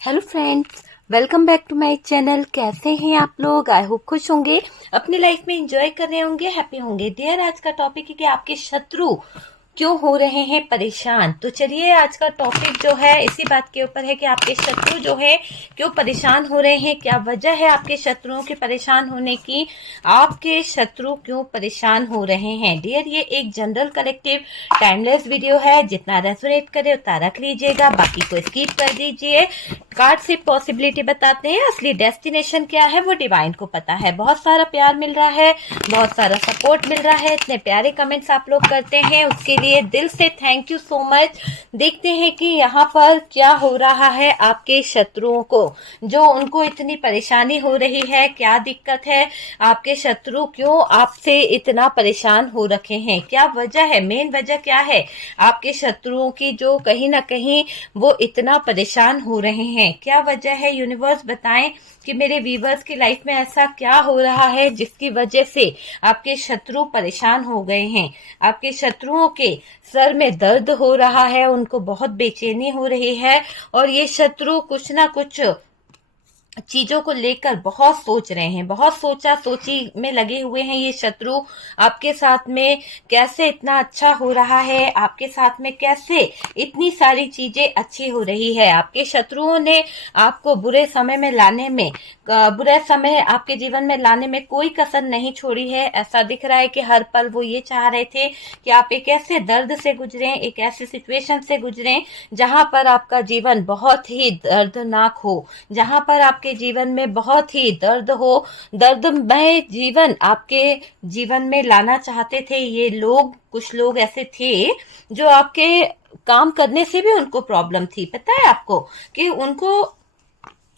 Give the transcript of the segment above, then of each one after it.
Hello friends, welcome back to my channel. कैसे हैं आप लोग? आई होप खुश होंगे, अपनी लाइफ में एंजॉय कर रहे होंगे, हैप्पी होंगे। डियर, आज का टॉपिक है कि आपके शत्रु क्यों हो रहे हैं परेशान। तो चलिए, आज का टॉपिक जो है इसी बात के ऊपर है कि आपके शत्रु जो है क्यों परेशान हो रहे हैं, क्या वजह है आपके शत्रुओं के परेशान होने की, आपके शत्रु क्यों परेशान हो रहे हैं। डियर, ये एक जनरल कलेक्टिव टाइमलेस वीडियो है, जितना रेजोनेट करे उतना रख लीजिएगा, बाकी को स्किप कर दीजिए। कार्ड से पॉसिबिलिटी बताते हैं, असली डेस्टिनेशन क्या है वो डिवाइन को पता है। बहुत सारा प्यार मिल रहा है, बहुत सारा सपोर्ट मिल रहा है, इतने प्यारे कमेंट्स आप लोग करते हैं, उसके लिए दिल से थैंक यू सो मच। देखते हैं कि यहाँ पर क्या हो रहा है आपके शत्रुओं को, जो उनको इतनी परेशानी हो रही है, क्या दिक्कत है, आपके शत्रु क्यों आपसे इतना परेशान हो रखे हैं, क्या वजह है, मेन वजह क्या है आपके शत्रुओं की जो कहीं ना कहीं वो इतना परेशान हो रहे हैं। क्या वजह है, यूनिवर्स बताएं कि मेरे व्यूवर्स की लाइफ में ऐसा क्या हो रहा है जिसकी वजह से आपके शत्रु परेशान हो गए हैं। आपके शत्रुओं के सर में दर्द हो रहा है, उनको बहुत बेचैनी हो रही है, और ये शत्रु कुछ ना कुछ चीजों को लेकर बहुत सोच रहे हैं, बहुत सोचा सोची में लगे हुए हैं ये शत्रु। आपके साथ में कैसे इतना अच्छा हो रहा है, आपके साथ में कैसे इतनी सारी चीजें अच्छी हो रही है। आपके शत्रुओं ने आपको बुरे समय में लाने में, बुरे समय आपके जीवन में लाने में कोई कसर नहीं छोड़ी है। ऐसा दिख रहा है कि हर पल वो ये चाह रहे थे कि आप एक ऐसे दर्द से गुजरें, एक ऐसी सिचुएशन से गुजरें जहां पर आपका जीवन बहुत ही दर्दनाक हो, जहां पर आपके जीवन में बहुत ही दर्द हो, दर्दमय जीवन आपके जीवन में लाना चाहते थे ये लोग। कुछ लोग ऐसे थे जो आपके काम करने से भी उनको प्रॉब्लम थी। पता है आपको कि उनको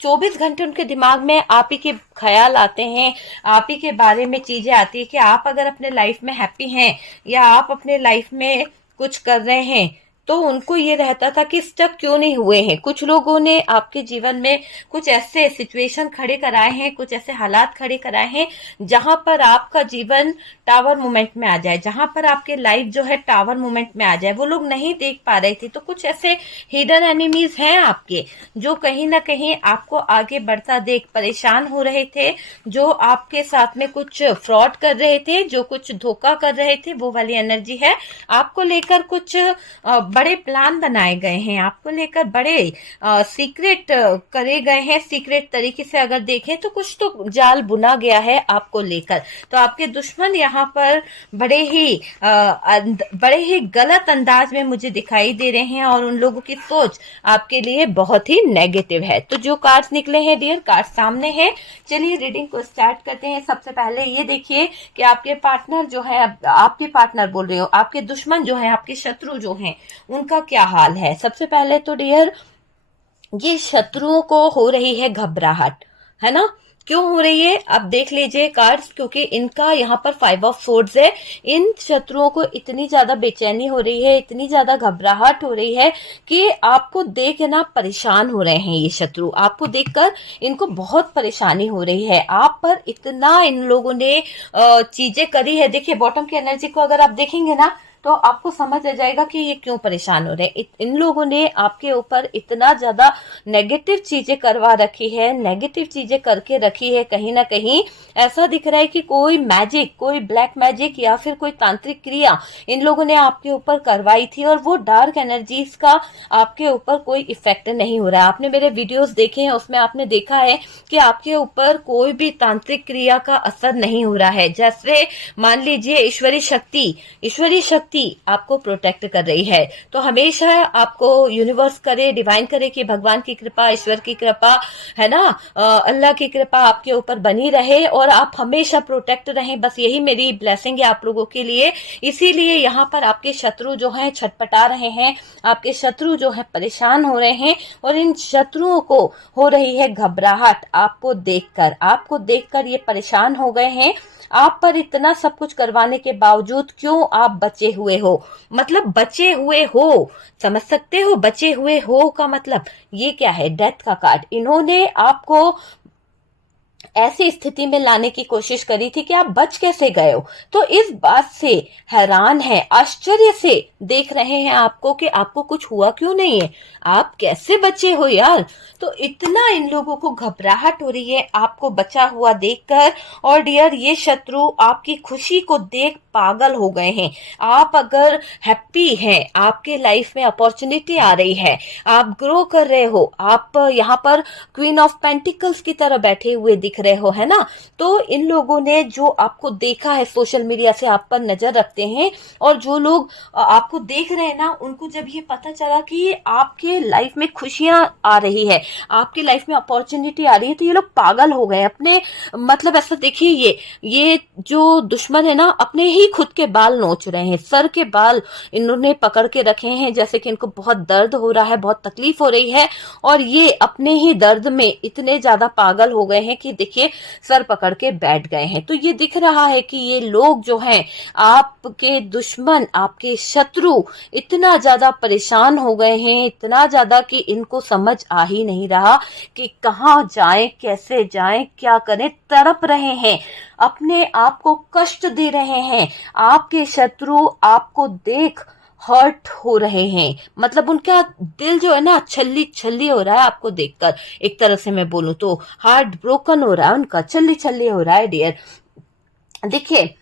24 घंटे उनके दिमाग में आप ही के ख्याल आते हैं, आप ही के बारे में चीजें आती है कि आप अगर अपने लाइफ में हैप्पी हैं या आप अपने लाइफ में कुछ कर रहे हैं, तो उनको ये रहता था कि स्टक क्यों नहीं हुए हैं। कुछ लोगों ने आपके जीवन में कुछ ऐसे सिचुएशन खड़े कराए हैं, कुछ ऐसे हालात खड़े कराए हैं जहां पर आपका जीवन टावर मोमेंट में आ जाए, जहां पर आपके लाइफ जो है टावर मोमेंट में आ जाए। वो लोग नहीं देख पा रहे थे। तो कुछ ऐसे हिडन एनिमीज हैं आपके, जो कहीं ना कहीं आपको आगे बढ़ता देख परेशान हो रहे थे, जो आपके साथ में कुछ फ्रॉड कर रहे थे, जो कुछ धोखा कर रहे थे। वो वाली एनर्जी है। आपको लेकर कुछ बड़े प्लान बनाए गए हैं, आपको लेकर बड़े सीक्रेट करे गए हैं। सीक्रेट तरीके से अगर देखें तो कुछ तो जाल बुना गया है आपको लेकर। तो आपके दुश्मन यहाँ पर बड़े ही गलत अंदाज में मुझे दिखाई दे रहे हैं, और उन लोगों की सोच आपके लिए बहुत ही नेगेटिव है। तो जो कार्ड्स निकले हैं डियर, कार्ड सामने है। चलिए रीडिंग को स्टार्ट करते हैं। सबसे पहले ये देखिए कि आपके पार्टनर जो है, आपके पार्टनर बोल रहे हो, आपके दुश्मन जो है, आपके शत्रु जो हैं, उनका क्या हाल है। सबसे पहले तो डियर, ये शत्रुओं को हो रही है घबराहट, है ना। क्यों हो रही है अब देख लीजिए कार्ड्स, क्योंकि इनका यहाँ पर 5 ऑफ सोर्ड्स है। इन शत्रुओं को इतनी ज्यादा बेचैनी हो रही है, इतनी ज्यादा घबराहट हो रही है कि आपको देख ना परेशान हो रहे हैं। ये शत्रु आपको देखकर इनको बहुत परेशानी हो रही है। आप पर इतना इन लोगों ने चीजें करी है। देखिए बॉटम की एनर्जी को अगर आप देखेंगे ना, तो आपको समझ आ जाएगा कि ये क्यों परेशान हो रहे हैं। इन लोगों ने आपके ऊपर इतना ज्यादा नेगेटिव चीजें करवा रखी है, नेगेटिव चीजें करके रखी है। कहीं ना कहीं ऐसा दिख रहा है कि कोई मैजिक, कोई ब्लैक मैजिक या फिर कोई तांत्रिक क्रिया इन लोगों ने आपके ऊपर करवाई थी, और वो डार्क एनर्जीज का आपके ऊपर कोई इफेक्ट नहीं हो रहा है। आपने मेरे वीडियोस देखे हैं, उसमें आपने देखा है कि आपके ऊपर कोई भी तांत्रिक क्रिया का असर नहीं हो रहा है। जैसे मान लीजिए ईश्वरी शक्ति आपको प्रोटेक्ट कर रही है। तो हमेशा आपको यूनिवर्स करे, डिवाइन करे कि भगवान की कृपा, ईश्वर की कृपा, है ना, अल्लाह की कृपा आपके ऊपर बनी रहे और आप हमेशा प्रोटेक्ट रहें। बस यही मेरी ब्लेसिंग है आप लोगों के लिए। इसीलिए यहाँ पर आपके शत्रु जो हैं छटपटा रहे हैं, आपके शत्रु जो है परेशान हो रहे हैं, और इन शत्रुओं को हो रही है घबराहट। आपको देखकर ये परेशान हो गए हैं। आप पर इतना सब कुछ करवाने के बावजूद क्यों आप बचे हुए हो। मतलब बचे हुए हो, समझ सकते हो, बचे हुए हो का मतलब ये क्या है। डेथ का कार्ड, इन्होंने आपको ऐसी स्थिति में लाने की कोशिश करी थी कि आप बच कैसे गए हो। तो इस बात से हैरान है, आश्चर्य से देख रहे हैं आपको कि आपको कुछ हुआ क्यों नहीं है, आप कैसे बचे हो यार। तो इतना इन लोगों को घबराहट हो रही है आपको बचा हुआ देखकर। और डियर, ये शत्रु आपकी खुशी को देख पागल हो गए हैं। आप अगर हैप्पी हैं, आपके लाइफ में अपॉर्चुनिटी आ रही है, आप ग्रो कर रहे हो, आप यहाँ पर क्वीन ऑफ पेंटिकल्स की तरह बैठे हुए दिख रहे हो, है ना। तो इन लोगों ने जो आपको देखा है, सोशल मीडिया से आप पर नजर रखते हैं, और जो लोग आपको देख रहे हैं ना, उनको जब ये पता चला कि आपके लाइफ में खुशियां आ रही है, आपकी लाइफ में अपॉर्चुनिटी आ रही है, तो ये लोग पागल हो गए अपने। मतलब ऐसा देखिए, ये जो दुश्मन है ना, अपने ही खुद के बाल नोच रहे हैं, सर के बाल इन्होंने पकड़ के रखे हैं, जैसे कि इनको बहुत दर्द हो रहा है, बहुत तकलीफ हो रही है, और ये अपने ही दर्द में इतने ज्यादा पागल हो गए हैं कि देखिए सर पकड़ के बैठ गए हैं। तो ये दिख रहा है कि ये लोग जो हैं, आपके दुश्मन, आपके शत्रु इतना ज्यादा परेशान हो गए हैं, इतना ज्यादा कि इनको समझ आ ही नहीं रहा कि कहाँ जाएं, कैसे जाएं, क्या करें। तड़प रहे हैं, अपने आप को कष्ट दे रहे हैं। आपके शत्रु आपको देख हर्ट हो रहे हैं, मतलब उनका दिल जो है ना, छल्ली छल्ली हो रहा है आपको देखकर। एक तरह से मैं बोलूं तो हार्ट ब्रोकन हो रहा है उनका, छल्ली छल्ली हो रहा है डियर। देखिए,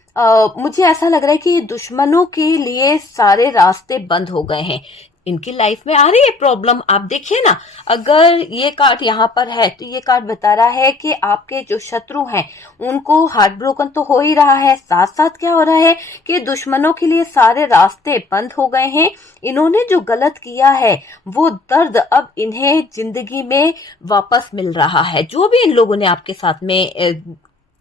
मुझे ऐसा लग रहा है कि दुश्मनों के लिए सारे रास्ते बंद हो गए हैं। इनकी लाइफ में आ रही है प्रॉब्लम, आप देखिए ना। अगर ये कार्ड यहाँ पर है तो ये कार्ड बता रहा है कि आपके जो शत्रु हैं उनको हार्ट ब्रोकन तो हो ही रहा है, साथ साथ क्या हो रहा है कि दुश्मनों के लिए सारे रास्ते बंद हो गए हैं। इन्होंने जो गलत किया है वो दर्द अब इन्हें जिंदगी में वापस मिल रहा है। जो भी इन लोगों ने आपके साथ में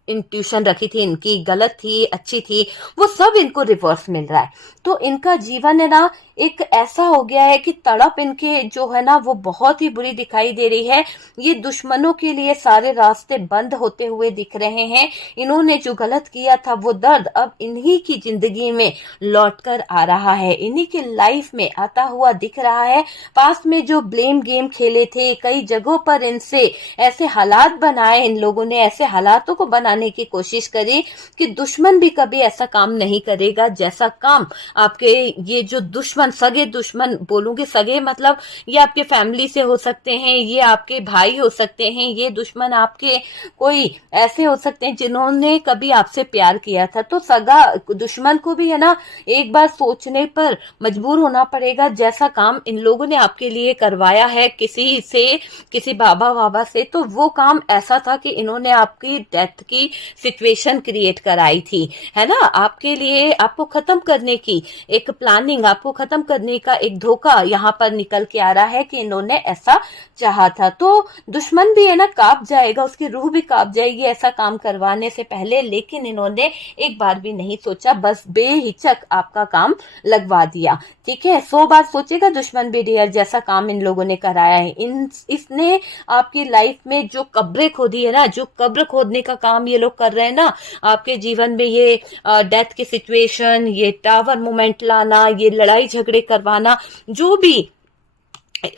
इंट्यूशन रखी थी, इनकी गलत थी, अच्छी थी, वो सब इनको रिवर्स मिल रहा है। तो इनका जीवन है ना, एक ऐसा हो गया है कि तड़प इनके जो है ना, वो बहुत ही बुरी दिखाई दे रही है। ये दुश्मनों के लिए सारे रास्ते बंद होते हुए दिख रहे हैं। इन्होंने जो गलत किया था वो दर्द अब इन्हीं की जिंदगी में लौट कर आ रहा है, इन्हीं की लाइफ में आता हुआ दिख रहा है। पास्ट में जो ब्लेम गेम खेले थे, कई जगहों पर इनसे ऐसे हालात बनाए, इन लोगों ने ऐसे हालातों को बनाने की कोशिश करी कि दुश्मन भी कभी ऐसा काम नहीं करेगा जैसा काम आपके ये जो दुश्मन, सगे दुश्मन बोलूंगे, सगे मतलब ये आपके फैमिली से हो सकते हैं, ये आपके भाई हो सकते हैं, ये दुश्मन आपके कोई ऐसे हो सकते हैं जिन्होंने कभी आपसे प्यार किया था। तो सगा दुश्मन को भी है ना, एक बार सोचने पर मजबूर होना पड़ेगा, जैसा काम इन लोगों ने आपके लिए करवाया है किसी से, किसी बाबा वाबा से, तो वो काम ऐसा था कि इन्होंने आपकी डेथ की सिचुएशन क्रिएट कराई थी, है ना, आपके लिए, आपको खत्म करने की एक प्लानिंग, आपको खत्म करने का एक धोखा यहाँ पर निकल के आ रहा है कि इन्होंने ऐसा चाहा था। तो दुश्मन भी है ना कांप जाएगा, उसकी रूह भी कांप जाएगी ऐसा काम करवाने से पहले, लेकिन इन्होंने एक बार भी नहीं सोचा, बस बेहिचक आपका काम लगवा दिया। ठीक है, 100 बार सोचेगा दुश्मन भी डियर, जैसा काम इन लोगों ने कराया है। इसने आपकी लाइफ में जो कब्रें खोदी है ना, जो कब्र खोदने का काम ये लोग कर रहे हैं ना आपके जीवन में, ये डेथ की सिचुएशन, ये टावर मोमेंट लाना, ये लड़ाई झगड़े करवाना, जो भी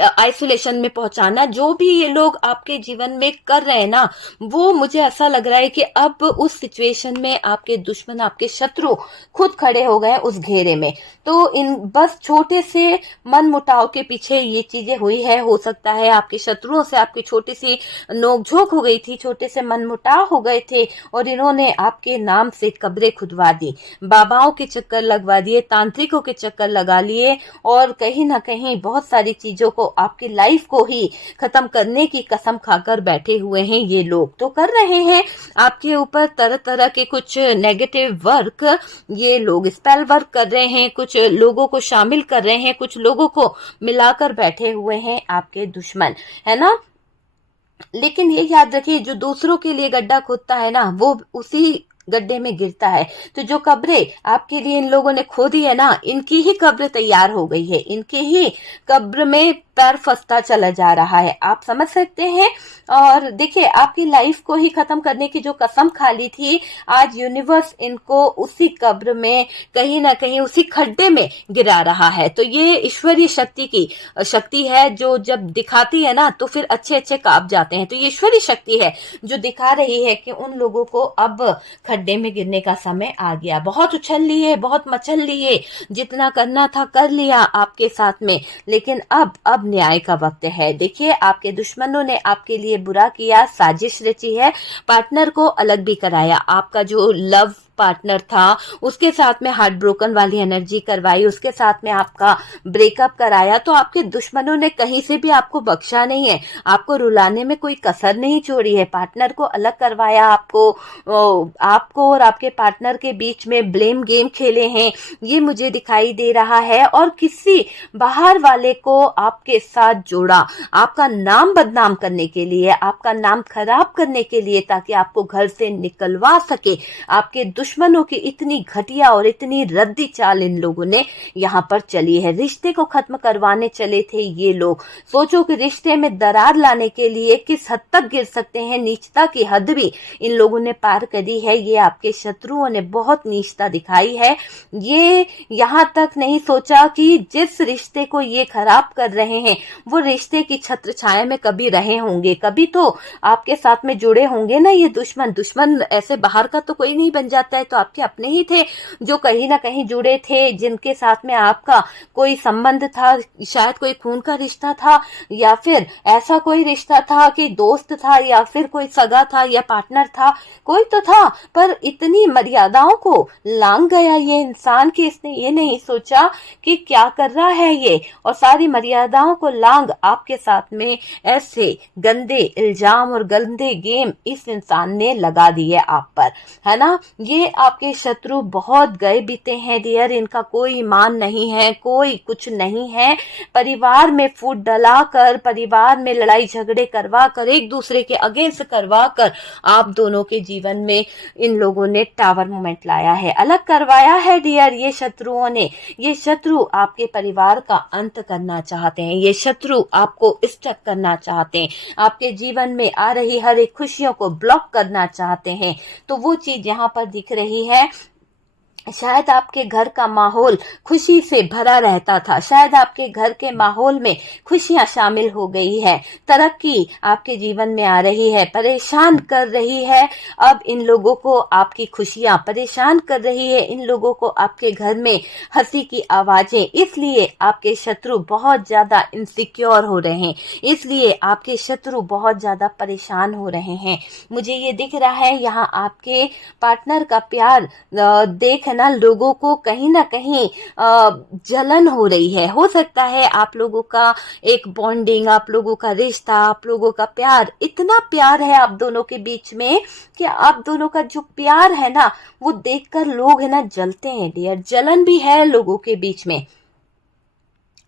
आइसोलेशन में पहुंचाना, जो भी ये लोग आपके जीवन में कर रहे हैं ना, वो मुझे ऐसा लग रहा है कि अब उस सिचुएशन में आपके दुश्मन, आपके शत्रु खुद खड़े हो गए उस घेरे में। तो इन बस छोटे से मन मुटाव के पीछे ये चीजें हुई है। हो सकता है आपके शत्रुओं से आपकी छोटी सी नोकझोंक हो गई थी, छोटे से मन मुटाव हो गए थे, और इन्होंने आपके नाम से कब्रें खुदवा दी, बाबाओं के चक्कर लगवा दिए, तांत्रिकों के चक्कर लगा लिए, और कहीं ना कहीं बहुत सारी चीजों को, आपकी लाइफ को ही खत्म करने की कसम खाकर बैठे हुए हैं ये लोग। तो कर रहे हैं आपके ऊपर तरह तरह के कुछ नेगेटिव वर्क, ये लोग स्पेल वर्क कर रहे हैं, कुछ लोगों को शामिल कर रहे हैं, कुछ लोगों को मिलाकर बैठे हुए हैं आपके दुश्मन, है ना। लेकिन ये याद रखिए, जो दूसरों के लिए गड्ढा खोदता है ना, वो उसी गड्ढे में गिरता है। तो जो कब्रें आपके लिए इन लोगों ने खोदी है ना, इनकी ही कब्र तैयार हो गई है, इनके ही कब्र में पैर फंसता चला जा रहा है, आप समझ सकते हैं। और देखिए, आपकी लाइफ को ही खत्म करने की जो कसम खा ली थी, आज यूनिवर्स इनको उसी कब्र में, कहीं ना कहीं उसी खड्डे में गिरा रहा है। तो ये ईश्वरीय शक्ति की शक्ति है, जो जब दिखाती है ना तो फिर अच्छे अच्छे कांप जाते हैं। तो ये ईश्वरीय शक्ति है जो दिखा रही है कि उन लोगों को अब खड्डे में गिरने का समय आ गया। बहुत उछल लिए, बहुत मचल लिए, जितना करना था कर लिया आपके साथ में, लेकिन अब न्याय का वक्त है। देखिए, आपके दुश्मनों ने आपके लिए बुरा किया, साजिश रची है, पार्टनर को अलग भी कराया, आपका जो लव पार्टनर था उसके साथ में हार्ट ब्रोकन वाली एनर्जी करवाई, उसके साथ में आपका ब्रेकअप कराया। तो आपके दुश्मनों ने कहीं से भी आपको बख्शा नहीं है, आपको रुलाने में कोई कसर नहीं छोड़ी है, पार्टनर को अलग करवाया, आपको और आपके पार्टनर के बीच में ब्लेम गेम खेले हैं, ये मुझे दिखाई दे रहा है। और किसी बाहर वाले को आपके साथ जोड़ा, आपका नाम बदनाम करने के लिए, आपका नाम खराब करने के लिए, ताकि आपको घर से निकलवा सके। आपके दुश्मनों की इतनी घटिया और इतनी रद्दी चाल इन लोगों ने यहाँ पर चली है। रिश्ते को खत्म करवाने चले थे ये लोग। सोचो कि रिश्ते में दरार लाने के लिए किस हद तक गिर सकते हैं, नीचता की हद भी इन लोगों ने पार करी है। ये आपके शत्रुओं ने बहुत नीचता दिखाई है। ये यहाँ तक नहीं सोचा कि जिस रिश्ते को ये खराब कर रहे हैं वो रिश्ते की छत्र छाया में कभी रहे होंगे, कभी तो आपके साथ में जुड़े होंगे ना। ये दुश्मन ऐसे बाहर का तो कोई नहीं बन जाता है, तो आपके अपने ही थे जो कहीं ना कहीं जुड़े थे, जिनके साथ में आपका कोई संबंध था, शायद कोई खून का रिश्ता था, या फिर ऐसा कोई रिश्ता था कि दोस्त था, या फिर कोई सगा था या पार्टनर था, कोई तो था। पर इतनी मर्यादाओं को लांघ गया ये इंसान कि इसने ये नहीं सोचा कि क्या कर रहा है ये, और सारी मर्यादाओं को लांघ आपके साथ में ऐसे गंदे इल्जाम और गंदे गेम इस इंसान ने लगा दिए आप पर, है ना। ये आपके शत्रु बहुत गए बीते हैं डियर, इनका कोई ईमान नहीं है, कोई कुछ नहीं है। परिवार में फूट डलाकर, परिवार में लड़ाई झगड़े करवा कर, एक दूसरे के अगेंस्ट करवा कर आप दोनों के जीवन में इन लोगों ने टावर मोमेंट लाया है, अलग करवाया है डियर। ये शत्रुओं ने, ये शत्रु आपके परिवार का अंत करना चाहते हैं, ये शत्रु आपको स्टक करना चाहते हैं, आपके जीवन में आ रही हर एक खुशियों को ब्लॉक करना चाहते हैं। तो वो चीज यहाँ पर दिख रही है। शायद आपके घर का माहौल खुशी से भरा रहता था, शायद आपके घर के माहौल में खुशियां शामिल हो गई है, तरक्की आपके जीवन में आ रही है, परेशान कर रही है अब इन लोगों को आपकी खुशियां, परेशान कर रही है इन लोगों को आपके घर में हंसी की आवाजें। इसलिए आपके शत्रु बहुत ज्यादा इनसिक्योर हो रहे हैं, इसलिए आपके शत्रु बहुत ज्यादा परेशान हो रहे हैं। मुझे ये दिख रहा है यहाँ आपके पार्टनर का प्यार देख ना लोगों को कहीं ना कहीं जलन हो रही है। हो सकता है आप लोगों का एक बॉन्डिंग, आप लोगों का रिश्ता, आप लोगों का प्यार, इतना प्यार है आप दोनों के बीच में कि आप दोनों का जो प्यार है ना वो देखकर लोग है ना जलते हैं डियर। जलन भी है लोगों के बीच में।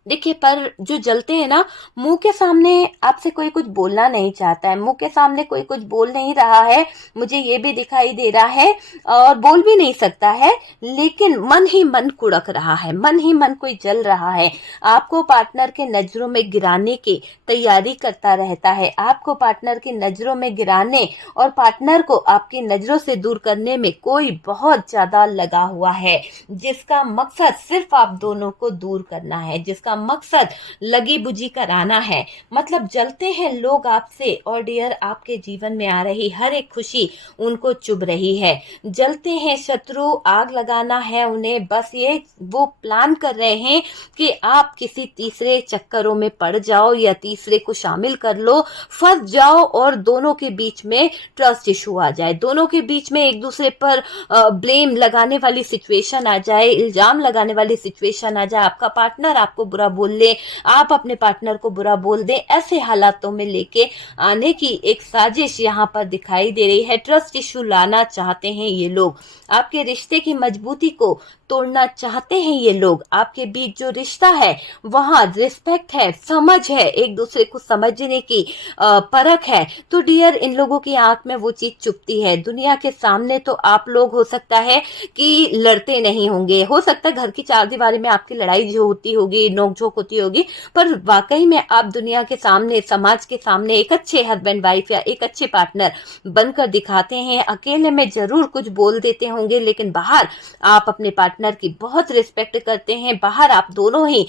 देखिए, पर जो जलते हैं ना, मुंह के सामने आपसे कोई कुछ बोलना नहीं चाहता है, मुंह के सामने कोई कुछ बोल नहीं रहा है, मुझे ये भी दिखाई दे रहा है, और बोल भी नहीं सकता है, लेकिन मन ही मन कुड़क रहा है, मन ही मन कोई जल रहा है। आपको पार्टनर के नजरों में गिराने की तैयारी करता रहता है, आपको पार्टनर की नजरों में गिराने और पार्टनर को आपकी नजरों से दूर करने में कोई बहुत ज्यादा लगा हुआ है, जिसका मकसद सिर्फ आप दोनों को दूर करना है, जिसका मकसद लगी बुझी कराना है। मतलब जलते हैं लोग आपसे, और डियर आपके जीवन में आ रही हर एक खुशी उनको चुभ रही है। जलते हैं शत्रु, आग लगाना है उन्हें, बस ये वो प्लान कर रहे हैं कि आप किसी तीसरे चक्करों में पड़ जाओ या तीसरे को शामिल कर लो, फंस जाओ, और दोनों के बीच में ट्रस्ट इशू आ जाए, दोनों के बीच में एक दूसरे पर ब्लेम लगाने वाली सिचुएशन आ जाए, इल्जाम लगाने वाली सिचुएशन आ जाए, आपका पार्टनर आपको बुरा बोल ले, आप अपने पार्टनर को बुरा बोल दें। ऐसे हालातों में लेके आने की एक साजिश यहाँ पर दिखाई दे रही है। ट्रस्ट इशू लाना चाहते हैं ये लोग, आपके रिश्ते की मजबूती को तोड़ना चाहते हैं ये लोग। आपके बीच जो रिश्ता है वहां रिस्पेक्ट है, समझ है, एक दूसरे को समझने की परख है, तो डियर इन लोगों की आंख में वो चीज चुभती है। दुनिया के सामने तो आप लोग हो सकता है कि लड़ते नहीं होंगे, हो सकता है घर की चार दीवारी में आपकी लड़ाई जो होती होगी, नोकझोंक होती होगी, पर वाकई में आप दुनिया के सामने, समाज के सामने एक अच्छे हस्बैंड वाइफ या एक अच्छे पार्टनर बनकर दिखाते हैं। अकेले में जरूर कुछ बोल देते होंगे, लेकिन बाहर आप अपने पार्टनर की बहुत रिस्पेक्ट करते हैं। बाहर आप दोनों ही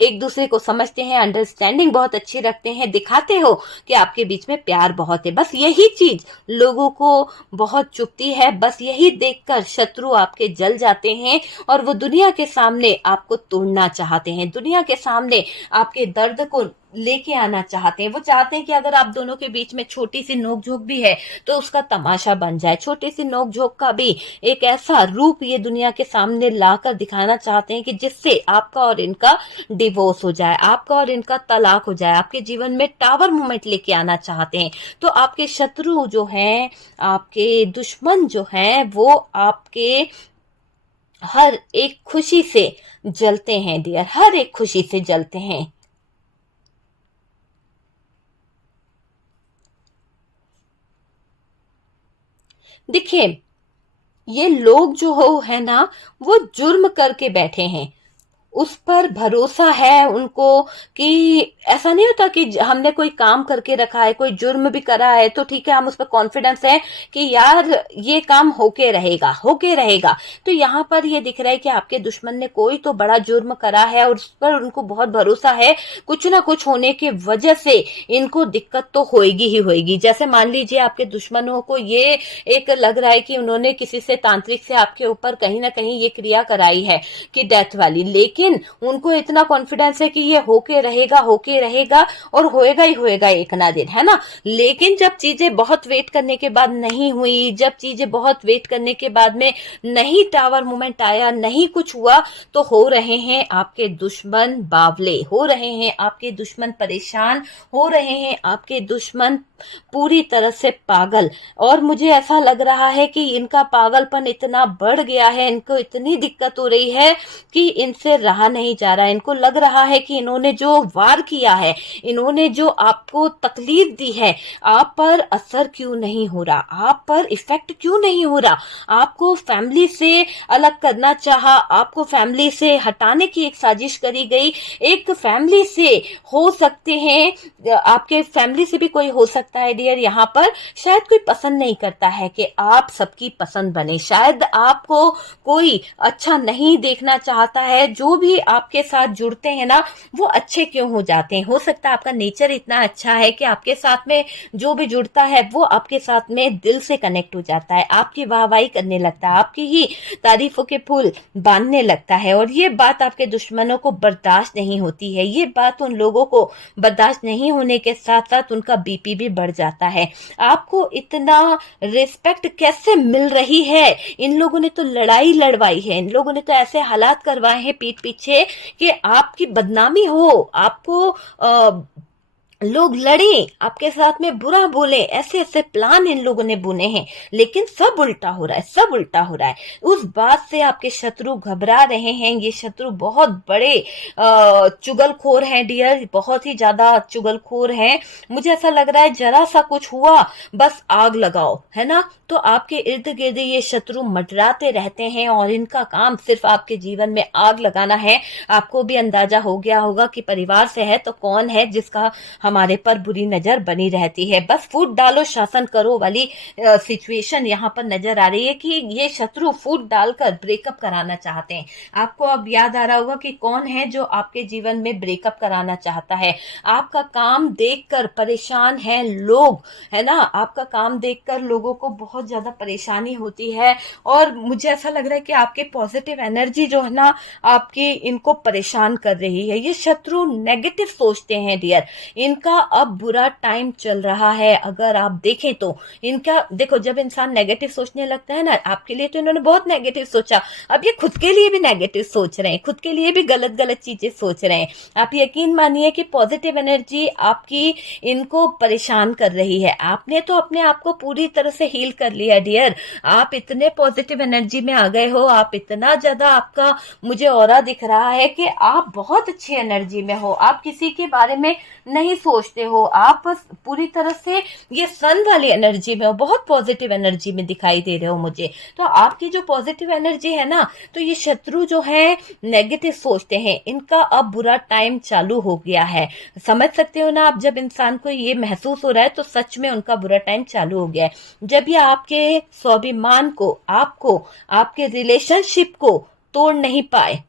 एक दूसरे को समझते हैं, अंडरस्टैंडिंग बहुत अच्छी रखते हैं, दिखाते हो कि आपके बीच में प्यार बहुत है। बस यही चीज लोगों को बहुत चुभती है, बस यही देखकर शत्रु आपके जल जाते हैं और वो दुनिया के सामने आपको तोड़ना चाहते हैं, दुनिया के सामने आपके दर्द को लेके आना चाहते हैं। वो चाहते हैं कि अगर आप दोनों के बीच में छोटी सी नोकझोंक भी है तो उसका तमाशा बन जाए, छोटी सी नोकझोंक का भी एक ऐसा रूप ये दुनिया के सामने लाकर दिखाना चाहते हैं कि जिससे आपका और इनका डिवोर्स हो जाए, आपका और इनका तलाक हो जाए, आपके जीवन में टावर मूवमेंट लेके आना चाहते हैं। तो आपके शत्रु जो हैं, आपके दुश्मन जो हैं, वो आपके हर एक खुशी से जलते हैं डियर, हर एक खुशी से जलते हैं। देखिए, ये लोग जो हो है ना, वो जुर्म करके बैठे हैं, उस पर भरोसा है उनको कि ऐसा नहीं होता कि हमने कोई काम करके रखा है, कोई जुर्म भी करा है तो ठीक है, हम उस पर कॉन्फिडेंस है कि यार ये काम होके रहेगा, होके रहेगा। तो यहाँ पर ये दिख रहा है कि आपके दुश्मन ने कोई तो बड़ा जुर्म करा है और उस पर उनको बहुत भरोसा है, कुछ ना कुछ होने की वजह से इनको दिक्कत तो होएगी ही होएगी। जैसे मान लीजिए आपके दुश्मनों को ये एक लग रहा है कि उन्होंने किसी से, तांत्रिक से आपके ऊपर कहीं ना कहीं ये क्रिया कराई है कि डेथ वाली, लेकिन उनको इतना कॉन्फिडेंस है कि ये होके रहेगा, होके रहेगा और होएगा ही होएगा एक ना दिन, है ना। लेकिन जब चीजें बहुत वेट करने के बाद नहीं हुई, जब चीजें बहुत वेट करने के बाद में नहीं टावर मूवमेंट आया, नहीं कुछ हुआ, तो हो रहे हैं आपके दुश्मन बावले, हो रहे हैं आपके दुश्मन परेशान, हो रहे हैं आपके दुश्मन पूरी तरह से पागल। और मुझे ऐसा लग रहा है कि इनका पागलपन इतना बढ़ गया है, इनको इतनी दिक्कत हो रही है कि इनसे रहा नहीं जा रहा है। इनको लग रहा है कि इन्होंने जो वार किया है, इन्होंने जो आपको तकलीफ दी है, आप पर असर क्यों नहीं हो रहा, आप पर इफेक्ट क्यों नहीं हो रहा। आपको फैमिली से अलग करना चाहा, आपको फैमिली से हटाने की एक साजिश करी गई। एक फैमिली से हो सकते हैं, आपके फैमिली से भी कोई हो सकता है डियर, यहाँ पर शायद कोई पसंद नहीं करता है कि आप सबकी पसंद बने, शायद आपको कोई अच्छा नहीं देखना चाहता है। जो भी आपके साथ जुड़ते हैं ना, वो अच्छे क्यों हो जाते हैं। हो सकता है आपका नेचर इतना अच्छा है कि आपके साथ में जो भी जुड़ता है वो आपके साथ में दिल से कनेक्ट हो जाता है, आपकी वाहवाही करने लगता है, आपकी ही तारीफों के फूल बांधने लगता है। और ये बात आपके दुश्मनों को बर्दाश्त नहीं होती है, ये बात उन लोगों को बर्दाश्त नहीं होने के साथ साथ उनका बीपी भी बढ़ जाता है। आपको इतना रिस्पेक्ट कैसे मिल रही है। इन लोगों ने तो लड़ाई लड़वाई है, इन लोगों ने तो ऐसे हालात करवाए हैं पीठ पीछे कि आपकी बदनामी हो, आपको लोग लड़े, आपके साथ में बुरा बोले, ऐसे ऐसे प्लान इन लोगों ने बुने हैं। लेकिन सब उल्टा हो रहा है, सब उल्टा हो रहा है। उस बात से आपके शत्रु घबरा रहे हैं। ये शत्रु बहुत बड़े चुगलखोर हैं डियर, बहुत ही ज्यादा चुगलखोर हैं। मुझे ऐसा लग रहा है जरा सा कुछ हुआ बस आग लगाओ, है ना। तो आपके इर्द गिर्द ये शत्रु मंडराते रहते हैं और इनका काम सिर्फ आपके जीवन में आग लगाना है। आपको भी अंदाजा हो गया होगा कि परिवार से है तो कौन है जिसका हमारे पर बुरी नजर बनी रहती है। बस फूट डालो शासन करो वाली सिचुएशन यहाँ पर नजर आ रही है कि ये शत्रु फूट डालकर ब्रेकअप कराना चाहते हैं। आपको अब याद आ रहा होगा कि कौन है जो आपके जीवन में ब्रेकअप कराना चाहता है। आपका काम देखकर परेशान है लोग, है ना। आपका काम देखकर लोगों को बहुत ज्यादा परेशानी होती है और मुझे ऐसा लग रहा है कि आपके पॉजिटिव एनर्जी जो है ना, आपकी इनको परेशान कर रही है। ये शत्रु नेगेटिव सोचते हैं डियर, इनको इनका अब बुरा टाइम चल रहा है। अगर आप देखें तो इनका देखो, जब इंसान नेगेटिव सोचने लगता है ना, आपके लिए तो इन्होंने बहुत नेगेटिव सोचा, अब ये खुद के लिए भी नेगेटिव सोच रहे हैं, खुद के लिए भी गलत गलत चीजें सोच रहे हैं। आप यकीन मानिए कि पॉजिटिव एनर्जी आपकी इनको परेशान कर रही है। आपने तो अपने आप को पूरी तरह से हील कर लिया डियर, आप इतने पॉजिटिव एनर्जी में आ गए हो, आप इतना ज्यादा, आपका मुझे ऑरा दिख रहा है कि आप बहुत अच्छी एनर्जी में हो, आप किसी के बारे में नहीं सोचते हो, आप पूरी तरह से ये सन वाली एनर्जी में हो, बहुत पॉजिटिव एनर्जी में दिखाई दे रहे हो मुझे। तो आपकी जो पॉजिटिव एनर्जी है ना, तो ये शत्रु जो है नेगेटिव सोचते हैं, इनका अब बुरा टाइम चालू हो गया है। समझ सकते हो ना आप, जब इंसान को ये महसूस हो रहा है तो सच में उनका बुरा टाइम चालू हो गया है। जब ये आपके स्वाभिमान को, आपको, आपके रिलेशनशिप को तोड़ नहीं पाए,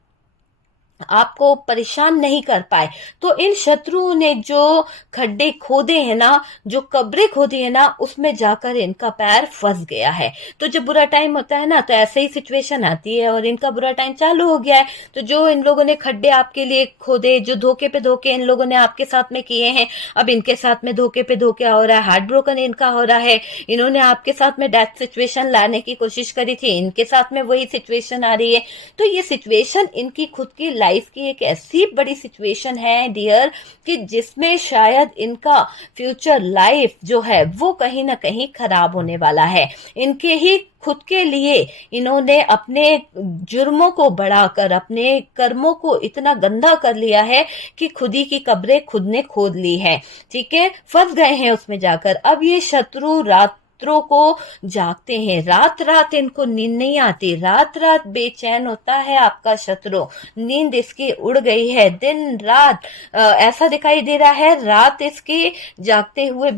आपको परेशान नहीं कर पाए, तो इन शत्रुओं ने जो खड्डे खोदे हैं ना, जो कब्रें खोदी है ना, उसमें जाकर इनका पैर फंस गया है। तो जब बुरा टाइम होता है ना, तो ऐसे ही सिचुएशन आती है और इनका बुरा टाइम चालू हो गया है। तो जो इन लोगों ने खड्डे आपके लिए खोदे, जो धोखे पे धोखे इन लोगों ने आपके साथ में किए हैं, अब इनके साथ में धोखे पे धोखे हो रहा है, हार्ट ब्रोकन इनका हो रहा है। इन्होंने आपके साथ में डेथ सिचुएशन लाने की कोशिश करी थी, इनके साथ में वही सिचुएशन आ रही है। तो ये सिचुएशन इनकी खुद की लाइफ की एक ऐसी बड़ी सिचुएशन है डियर, कि जिसमें शायद इनका फ्यूचर लाइफ जो है वो कहीं ना कहीं खराब होने वाला है। इनके ही खुद के लिए इन्होंने अपने जुर्मों को बढ़ाकर, अपने कर्मों को इतना गंदा कर लिया है कि खुद ही की कब्रें खुद ने खोद ली है। ठीक है, फंस गए हैं उसमें जाकर। अब ये शत्रु रात्रों को जागते हैं, रात रात इनको नींद नहीं आती, रात रात बेचैन होता है आपका शत्रु, नींद इसकी उड़ गई है, दिन रात ऐसा दिखाई दे रहा है, रात इसकी जागते हुए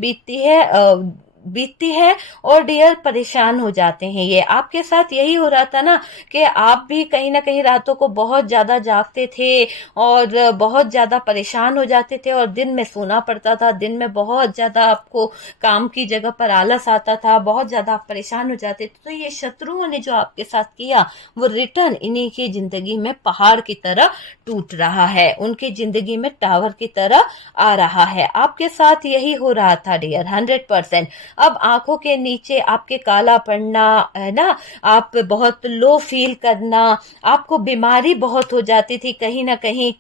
बीतती है और डियर परेशान हो जाते हैं। ये आपके साथ यही हो रहा था ना, कि आप भी कहीं ना कहीं रातों को बहुत ज्यादा जागते थे और बहुत ज्यादा परेशान हो जाते थे, और दिन में सोना पड़ता था, दिन में बहुत ज्यादा आपको काम की जगह पर आलस आता था, बहुत ज्यादा आप परेशान हो जाते थे। तो ये शत्रुओं ने जो आपके साथ किया, वो रिटर्न इन्हीं की जिंदगी में पहाड़ की तरह टूट रहा है, उनकी जिंदगी में टावर की तरह आ रहा है। आपके साथ यही हो रहा था डियर, 100%। अब आंखों के नीचे आपके काला पड़ना है ना, आप बहुत लो फील करना, आपको बीमारी बहुत हो जाती थी कहीं ना कहीं,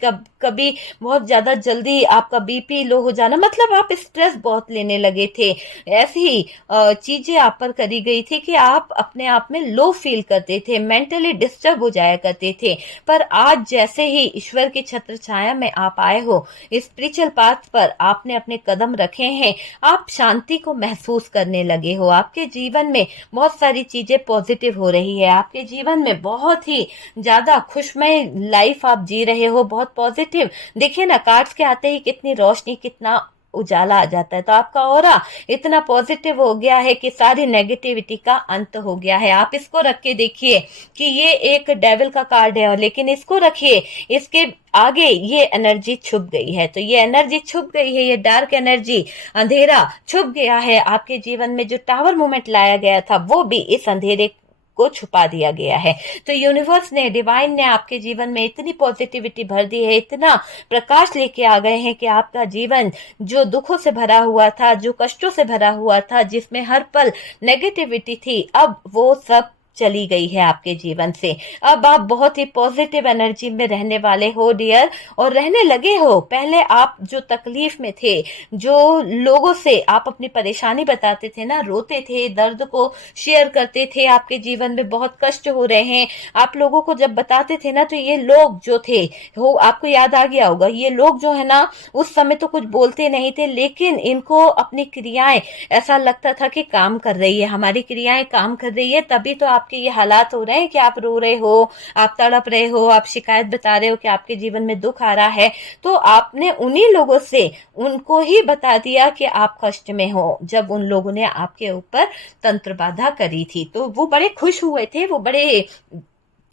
कभी बहुत ज्यादा जल्दी आपका बीपी लो हो जाना, मतलब आप स्ट्रेस बहुत लेने लगे थे। ऐसी चीजें आप पर करी गई थी कि आप अपने आप में लो फील करते थे, मेंटली डिस्टर्ब हो जाया करते थे। पर आज जैसे ही ईश्वर की छत्र छाया में आप आए हो, स्पिरिचुअल पाथ पर आपने अपने कदम रखे हैं, आप शांति को महसूस करने लगे हो, आपके जीवन में बहुत सारी चीजें पॉजिटिव हो रही है, आपके जीवन में बहुत ही ज्यादा खुशमय लाइफ आप जी रहे हो, बहुत पॉजिटिव। देखिए ना, कार्ड्स के आते ही कितनी रोशनी, कितना उजाला आ जाता है। तो आपका ऑरा इतना पॉजिटिव हो गया है कि सारी नेगेटिविटी का अंत हो गया है। आप इसको रख के देखिए कि ये एक डेविल का कार्ड है, लेकिन इसको रखिए, इसके आगे ये एनर्जी छुप गई है। तो ये एनर्जी छुप गई है, ये डार्क एनर्जी, अंधेरा छुप गया है आपके जीवन में। जो टावर मूवमेंट लाया गया था, वो भी इस अंधेरे को छुपा दिया गया है। तो यूनिवर्स ने, डिवाइन ने आपके जीवन में इतनी पॉजिटिविटी भर दी है, इतना प्रकाश लेके आ गए हैं कि आपका जीवन जो दुखों से भरा हुआ था, जो कष्टों से भरा हुआ था, जिसमें हर पल नेगेटिविटी थी, अब वो सब चली गई है आपके जीवन से। अब आप बहुत ही पॉजिटिव एनर्जी में रहने वाले हो डियर, और रहने लगे हो। पहले आप जो तकलीफ में थे, जो लोगों से आप अपनी परेशानी बताते थे ना, रोते थे, दर्द को शेयर करते थे, आपके जीवन में बहुत कष्ट हो रहे हैं, आप लोगों को जब बताते थे ना, तो ये लोग जो थे, हो आपको याद आ गया होगा, ये लोग जो है ना, उस समय तो कुछ बोलते नहीं थे, लेकिन इनको अपनी क्रियाएं, ऐसा लगता था कि काम कर रही है, हमारी क्रियाएं काम कर रही है, तभी तो आपके ये हालात हो रहे हैं कि आप रो रहे हो, आप तड़प रहे हो, आप शिकायत बता रहे हो कि आपके जीवन में दुख आ रहा है। तो आपने उन्हीं लोगों से उनको ही बता दिया कि आप कष्ट में हो, जब उन लोगों ने आपके ऊपर तंत्र बाधा करी थी। तो वो बड़े खुश हुए थे, वो बड़े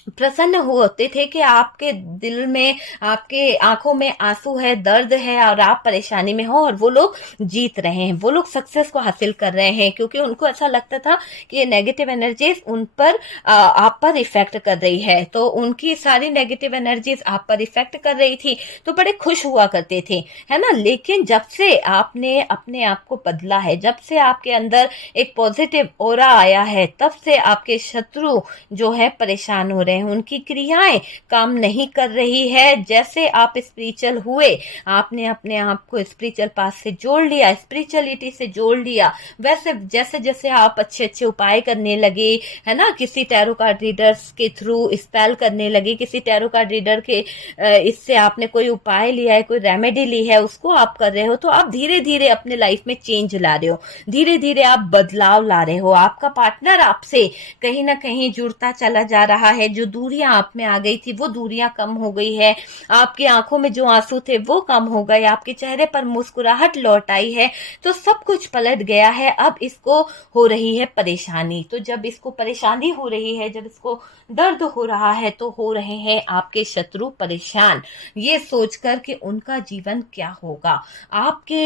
प्रसन्न होते थे कि आपके दिल में, आपके आंखों में आंसू है, दर्द है और आप परेशानी में हो, और वो लोग जीत रहे हैं, वो लोग सक्सेस को हासिल कर रहे हैं, क्योंकि उनको ऐसा लगता था कि ये नेगेटिव एनर्जीज उन पर आप पर इफेक्ट कर रही है, तो उनकी सारी नेगेटिव एनर्जीज आप पर इफेक्ट कर रही थी, तो बड़े खुश हुआ करते थे, है ना। लेकिन जब से आपने अपने आप को बदला है, जब से आपके अंदर एक पॉजिटिव ऑरा आया है, तब से आपके शत्रु जो है परेशान हो रहे हैं, उनकी क्रियाएं काम नहीं कर रही है। जैसे आप स्पिरिचुअल हुए, आपने अपने आप को स्पिरिचुअल पाथ से जोड़ लिया, स्पिरिचुअलिटी से जोड़ लिया, वैसे जैसे जैसे आप अच्छे अच्छे उपाय करने लगे, है ना, किसी टैरो कार्ड रीडर्स के थ्रू स्पेल करने लगे, किसी टैरो कार्ड रीडर के इससे आपने कोई उपाय लिया है, कोई रेमेडी ली है, उसको आप कर रहे हो, तो आप धीरे धीरे अपने लाइफ में चेंज ला रहे हो, धीरे धीरे आप बदलाव ला रहे हो, आपका पार्टनर आपसे कहीं ना कहीं जुड़ता चला जा रहा है, जो दूरियां आप में आ गई थी वो दूरियां कम हो गई है, आपकी आंखों में जो आंसू थे वो कम हो गए, आपके चेहरे पर मुस्कुराहट लौट आई है, तो सब कुछ पलट गया है। अब इसको हो रही है परेशानी, तो जब इसको परेशानी हो रही है, जब इसको दर्द हो रहा है, तो हो रहे हैं आपके शत्रु परेशान, ये सोचकर कि उनका जीवन क्या होगा। आपके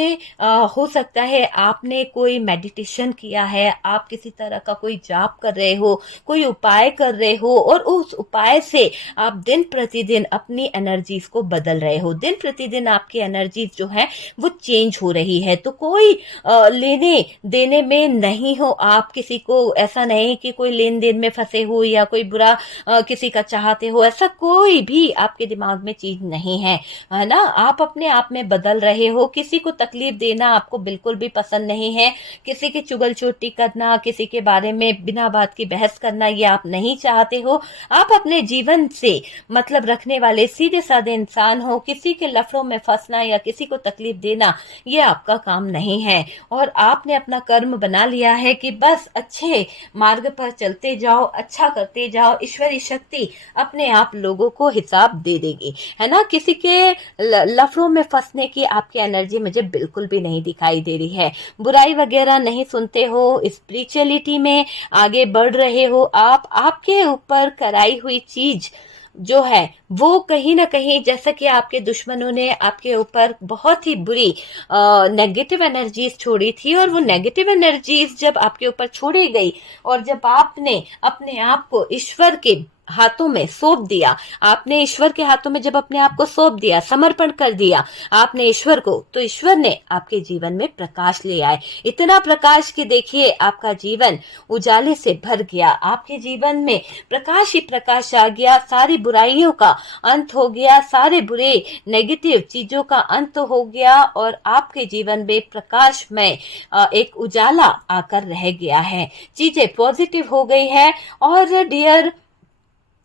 हो सकता है आपने कोई मेडिटेशन किया है, आप किसी तरह का कोई जाप कर रहे हो, कोई उपाय कर रहे हो, और उस उपाय से आप दिन प्रतिदिन अपनी एनर्जीज को बदल रहे हो, दिन प्रतिदिन आपकी एनर्जीज जो है वो चेंज हो रही है। तो कोई लेने देने में नहीं हो आप, किसी को ऐसा नहीं कि कोई लेन देन में फंसे हो या कोई बुरा किसी का चाहते हो, ऐसा कोई भी आपके दिमाग में चीज नहीं है, है ना। आप अपने आप में बदल रहे हो, किसी को तकलीफ देना आपको बिल्कुल भी पसंद नहीं है, किसी की चुगलचोटी करना, किसी के बारे में बिना बात की बहस करना, ये आप नहीं चाहते हो। आप अपने जीवन से मतलब रखने वाले सीधे साधे इंसान हो, किसी के लफड़ों में फंसना या किसी को तकलीफ देना ये आपका काम नहीं है, और आपने अपना कर्म बना लिया है कि बस अच्छे मार्ग पर चलते जाओ, अच्छा करते जाओ, ईश्वरी शक्ति अपने आप लोगों को हिसाब दे देगी, है ना। किसी के लफड़ों में फंसने की आपकी एनर्जी मुझे बिल्कुल भी नहीं दिखाई दे रही है, बुराई वगैरह नहीं सुनते हो, स्पिरिचुअलिटी में आगे बढ़ रहे हो आप, आपके ऊपर कराई हुई चीज जो है वो कहीं ना कहीं, जैसा कि आपके दुश्मनों ने आपके ऊपर बहुत ही बुरी नेगेटिव एनर्जीज छोड़ी थी, और वो नेगेटिव एनर्जीज जब आपके ऊपर छोड़ी गई, और जब आपने अपने आप को ईश्वर के हाथों में सौंप दिया, आपने ईश्वर के हाथों में जब अपने आप को सौंप दिया, समर्पण कर दिया आपने ईश्वर को, तो ईश्वर ने आपके जीवन में प्रकाश ले आए, इतना प्रकाश कि देखिए आपका जीवन उजाले से भर गया, आपके जीवन में प्रकाश ही प्रकाश आ गया, सारी बुराइयों का अंत हो गया, सारे बुरे नेगेटिव चीजों का अंत हो गया, और आपके जीवन में प्रकाश में एक उजाला आकर रह गया है, चीजें पॉजिटिव हो गई है। और डियर,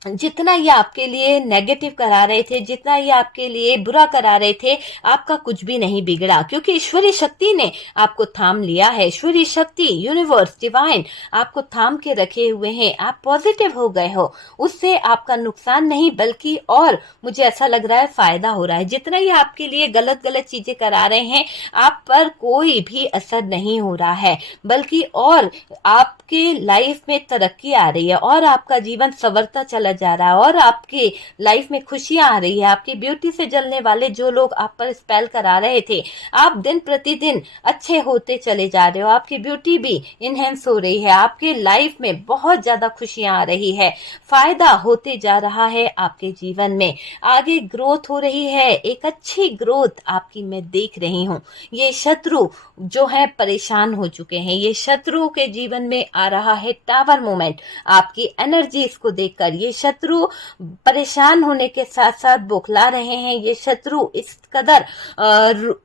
जितना ये आपके लिए नेगेटिव करा रहे थे, जितना ये आपके लिए बुरा करा रहे थे, आपका कुछ भी नहीं बिगड़ा, क्योंकि ईश्वरीय शक्ति ने आपको थाम लिया है, ईश्वरीय शक्ति, यूनिवर्स, डिवाइन आपको थाम के रखे हुए हैं, आप पॉजिटिव हो गए हो, उससे आपका नुकसान नहीं बल्कि और मुझे ऐसा लग रहा है फायदा हो रहा है। जितना ये आपके लिए गलत गलत चीजें करा रहे हैं, आप पर कोई भी असर नहीं हो रहा है, बल्कि और आपके लाइफ में तरक्की आ रही है, और आपका जीवन संवरता चला जा रहा है, और आपकी लाइफ में खुशियां आ रही है। आपकी ब्यूटी से जलने वाले जो लोग आप पर स्पेल करा रहे थे, आप दिन प्रतिदिन अच्छे होते चले जा रहे हो, आपकी ब्यूटी भी इनहेंस हो रही है, आपके लाइफ में बहुत ज्यादा खुशियां आ रही है, फायदा होते जा रहा है आपके जीवन में, आगे ग्रोथ हो रही है, एक अच्छी ग्रोथ आपकी मैं देख रही हूँ। ये शत्रु जो है परेशान हो चुके हैं, ये शत्रु के जीवन में आ रहा है टावर मोमेंट, आपकी एनर्जीज को देखकर ये शत्रु परेशान होने के साथ साथ बौखला रहे हैं, ये शत्रु इस कदर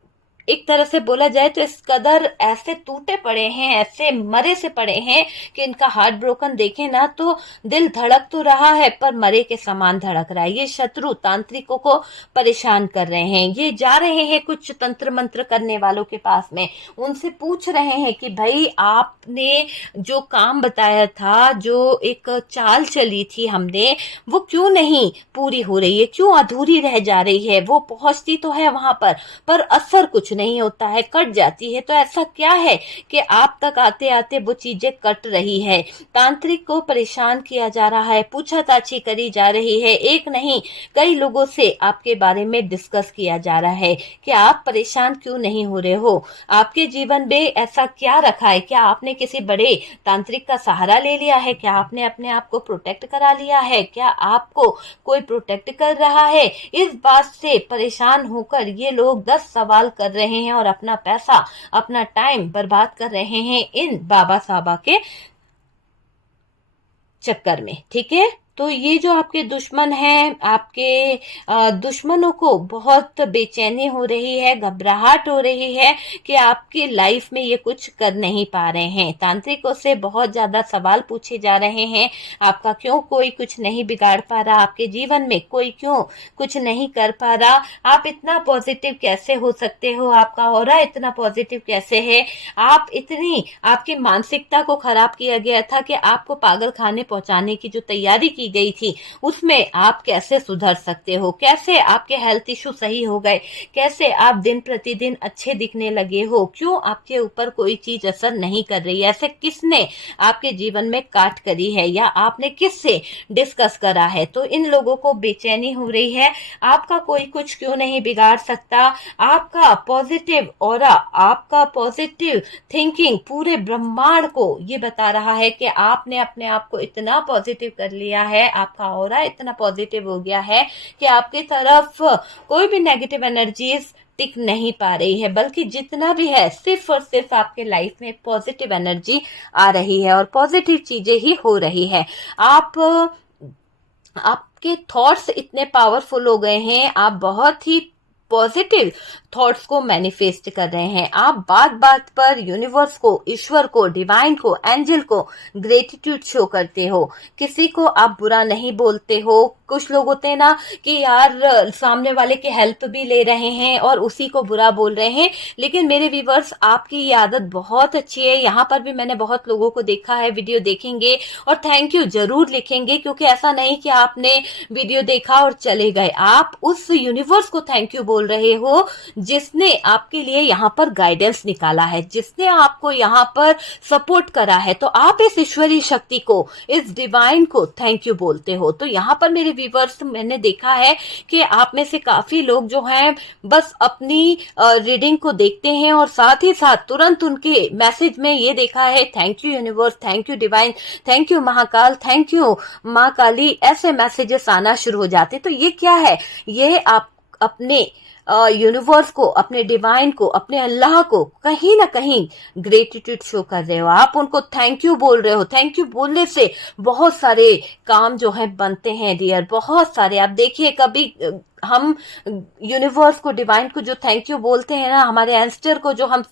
एक तरह से बोला जाए तो इस कदर ऐसे टूटे पड़े हैं, ऐसे मरे से पड़े हैं कि इनका हार्ट ब्रोकन देखे ना तो दिल धड़क तो रहा है पर मरे के समान धड़क रहा है। ये शत्रु तांत्रिकों को परेशान कर रहे हैं, ये जा रहे हैं कुछ तंत्र मंत्र करने वालों के पास में, उनसे पूछ रहे हैं कि भाई आपने जो काम बताया था, जो एक चाल चली थी हमने, वो क्यों नहीं पूरी हो रही है, क्यों अधूरी रह जा रही है, वो पहुंचती तो है वहां पर असर कुछ नहीं होता है, कट जाती है, तो ऐसा क्या है कि आप तक आते आते वो चीजें कट रही है। तांत्रिक को परेशान किया जा रहा है, पूछताछी करी जा रही है, एक नहीं कई लोगों से आपके बारे में डिस्कस किया जा रहा है कि आप परेशान क्यों नहीं हो रहे हो, आपके जीवन में ऐसा क्या रखा है, क्या आपने किसी बड़े तांत्रिक का सहारा ले लिया है, क्या आपने अपने आप को प्रोटेक्ट करा लिया है, क्या आपको कोई प्रोटेक्ट कर रहा है। इस बात से परेशान होकर ये लोग 10 सवाल कर रहे हैं और अपना पैसा अपना टाइम बर्बाद कर रहे हैं इन बाबा साहबा के चक्कर में। ठीक है, तो ये जो आपके दुश्मन हैं, आपके दुश्मनों को बहुत बेचैनी हो रही है, घबराहट हो रही है कि आपकी लाइफ में ये कुछ कर नहीं पा रहे हैं। तांत्रिकों से बहुत ज्यादा सवाल पूछे जा रहे हैं, आपका क्यों कोई कुछ नहीं बिगाड़ पा रहा, आपके जीवन में कोई क्यों कुछ नहीं कर पा रहा, आप इतना पॉजिटिव कैसे हो सकते हो, आपका ऑरा इतना पॉजिटिव कैसे है, आप इतनी, आपकी मानसिकता को खराब किया गया था कि आपको पागल खाने पहुंचाने की जो तैयारी की गई थी उसमें आप कैसे सुधर सकते हो, कैसे आपके हेल्थ इशू सही हो गए, कैसे आप दिन प्रतिदिन अच्छे दिखने लगे हो, क्यों आपके ऊपर कोई चीज असर नहीं कर रही है, ऐसे किसने आपके जीवन में काट करी है या आपने किससे डिस्कस करा है। तो इन लोगों को बेचैनी हो रही है, आपका कोई कुछ क्यों नहीं बिगाड़ सकता, आपका पॉजिटिव ऑरा, आपका पॉजिटिव थिंकिंग पूरे ब्रह्मांड को ये बता रहा है कि आपने अपने आप को इतना पॉजिटिव कर लिया है, आपका ऑरा इतना पॉजिटिव हो गया है कि आपकी तरफ कोई भी नेगेटिव एनर्जीज टिक नहीं पा रही है, बल्कि जितना भी है सिर्फ और सिर्फ आपके लाइफ में पॉजिटिव एनर्जी आ रही है और पॉजिटिव चीजें ही हो रही है। आपके थॉट्स इतने पावरफुल हो गए हैं, आप बहुत ही पॉजिटिव थॉट्स को मैनिफेस्ट कर रहे हैं, आप बात बात पर यूनिवर्स को, ईश्वर को, डिवाइन को, एंजल को ग्रेटिट्यूड शो करते हो, किसी को आप बुरा नहीं बोलते हो। कुछ लोग होते हैं ना कि यार सामने वाले की हेल्प भी ले रहे हैं और उसी को बुरा बोल रहे हैं, लेकिन मेरे व्यूवर्स आपकी ये आदत बहुत अच्छी है। यहाँ पर भी मैंने बहुत लोगों को देखा है, वीडियो देखेंगे और थैंक यू जरूर लिखेंगे, क्योंकि ऐसा नहीं कि आपने वीडियो देखा और चले गए, आप उस यूनिवर्स को थैंक यू बोल रहे हो जिसने आपके लिए यहाँ पर गाइडेंस निकाला है, जिसने आपको यहाँ पर सपोर्ट करा है, तो आप इस ईश्वरीय शक्ति को, इस डिवाइन को थैंक यू बोलते हो। तो यहाँ पर मेरे व्यूवर्स मैंने देखा है कि आप में से काफी लोग जो हैं बस अपनी रीडिंग को देखते हैं और साथ ही साथ तुरंत उनके मैसेज में ये देखा है thank you universe, thank you divine, thank you Mahakal, thank you माँ काली, ऐसे मैसेजेस आना शुरू हो जाते। तो ये क्या है, ये आप अपने यूनिवर्स को, अपने डिवाइन को, अपने अल्लाह को कहीं ना कहीं ग्रेटिट्यूड शो कर रहे हो, आप उनको थैंक यू बोल रहे हो। थैंक यू बोलने से बहुत सारे काम जो है बनते हैं डियर, बहुत सारे। आप देखिए कभी हम यूनिवर्स को, डिवाइन को जो थैंक यू बोलते हैं ना, हमारे एंस्टर को जो हम